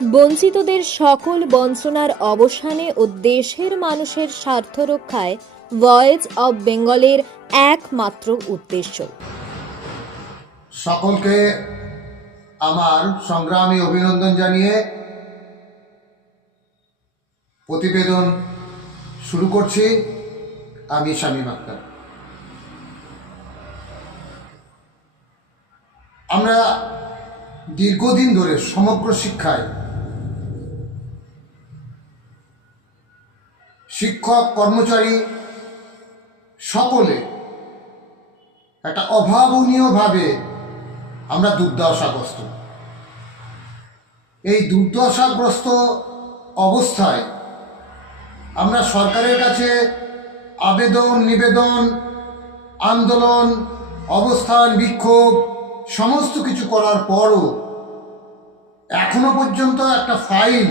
বঞ্চিতদের সকল বঞ্চনার অবসানে ও দেশের মানুষের স্বার্থ রক্ষায় ভয়েস অব বেঙ্গলের একমাত্র উদ্দেশ্য। সকলকে আমার সংগ্রামী অভিনন্দন জানিয়ে প্রতিবেদন শুরু করছি। আমি শামীম আক্তার। আমরা দীর্ঘদিন ধরে সমগ্র শিক্ষায় শিক্ষক কর্মচারী সকলে একটা অভাবনীয়ভাবে আমরা দুর্দশাগ্রস্ত। এই দুর্দশাগ্রস্ত অবস্থায় আমরা সরকারের কাছে আবেদন নিবেদন, আন্দোলন, অবস্থান, বিক্ষোভ সমস্ত কিছু করার পরও এখনো পর্যন্ত একটা ফাইল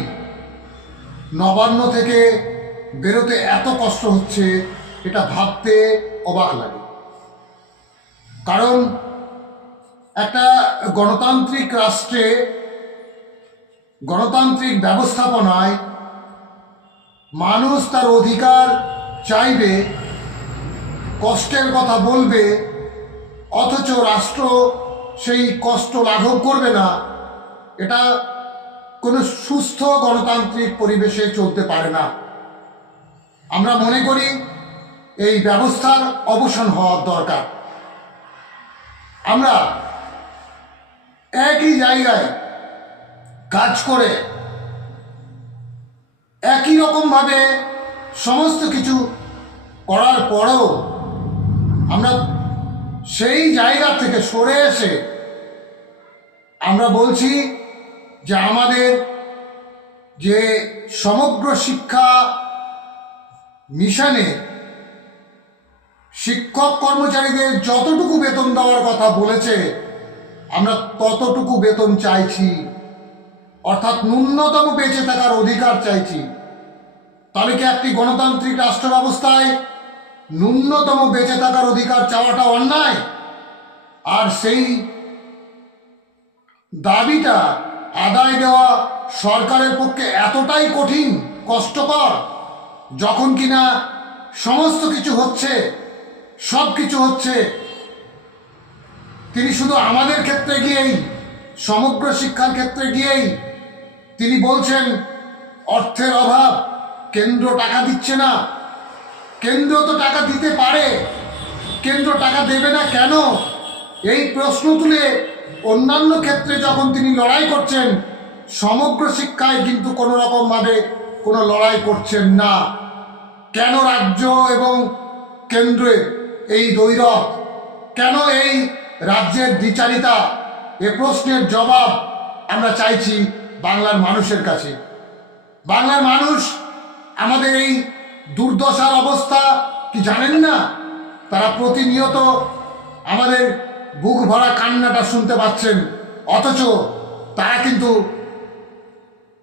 নবান্ন থেকে বেরোতে এত কষ্ট হচ্ছে, এটা ভাবতে অবাক লাগে। কারণ একটা গণতান্ত্রিক রাষ্ট্রে, গণতান্ত্রিক ব্যবস্থাপনায় মানুষ তার অধিকার চাইবে, কষ্টের কথা বলবে, অথচ রাষ্ট্র সেই কষ্ট লাঘব করবে না। এটা কোনো সুস্থ গণতান্ত্রিক পরিবেশে চলতে পারে না। আমরা মনে করি এই ব্যবস্থার অবসান হওয়ার দরকার। আমরা একই জায়গায় কাজ করে একই রকমভাবে সমস্ত কিছু করার পরেও আমরা সেই জায়গা থেকে সরে এসে আমরা বলছি যে আমাদের যে সমগ্র শিক্ষা মিশনে শিক্ষক কর্মচারীদের যতটুকু বেতন দেওয়ার কথা বলেছে আমরা ততটুকু বেতন চাইছি, অর্থাৎ ন্যূনতম বেঁচে থাকার অধিকার চাইছি। তাহলে কি একটি গণতান্ত্রিক রাষ্ট্র ব্যবস্থায় ন্যূনতম বেঁচে থাকার অধিকার চাওয়াটা অন্যায়? আর সেই দাবিটা আদায় দেওয়া সরকারের পক্ষে এতটাই কঠিন, কষ্টকর, যখন কিনা সমস্ত কিছু হচ্ছে, সব কিছু হচ্ছে, তিনি শুধু আমাদের ক্ষেত্রে গিয়েই, সমগ্র শিক্ষার ক্ষেত্রে গিয়েই তিনি বলছেন অর্থের অভাব, কেন্দ্র টাকা দিচ্ছে না। কেন্দ্র তো টাকা দিতে পারে, কেন্দ্র টাকা দেবে না কেন? এই প্রশ্ন তুলে অন্যান্য ক্ষেত্রে যখন তিনি লড়াই করছেন, সমগ্র শিক্ষায় কিন্তু কোনো রকমভাবে কোনো লড়াই করছেন না। কেন রাজ্য এবং কেন্দ্রের এই দ্বৈরথ? কেন এই রাজ্যের দ্বিচারিতা? এ প্রশ্নের জবাব আমরা চাইছি বাংলার মানুষের কাছে। বাংলার মানুষ আমাদের এই দুর্দশার অবস্থা কি জানেন না? তারা প্রতিনিয়ত আমাদের বুক ভরা কান্নাটা শুনতে পাচ্ছেন, অথচ তারা কিন্তু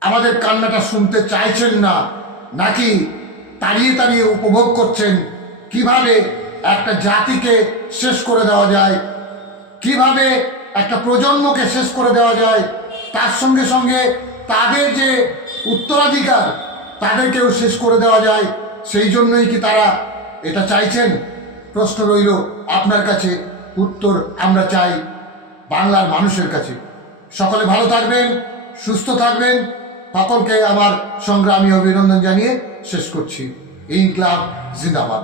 আমাদের কান্নাটা শুনতে চাইছেন না, নাকি তাড়িয়ে তাড়িয়ে উপভোগ করছেন কিভাবে একটা জাতিকে শেষ করে দেওয়া যায়, কিভাবে একটা প্রজন্মকে শেষ করে দেওয়া যায়, তার সঙ্গে সঙ্গে তাদের যে উত্তরাধিকার তাদেরকেও শেষ করে দেওয়া যায়। সেই জন্যই কি তারা এটা চাইছেন? প্রশ্ন রইল আপনার কাছে, উত্তর আমরা চাই বাংলার মানুষের কাছে। সকলে ভালো থাকবেন, সুস্থ থাকবেন। সকলকে আমার সংগ্রামী অভিনন্দন জানিয়ে শেষ করছি। ইনকলাব জিন্দাবাদ।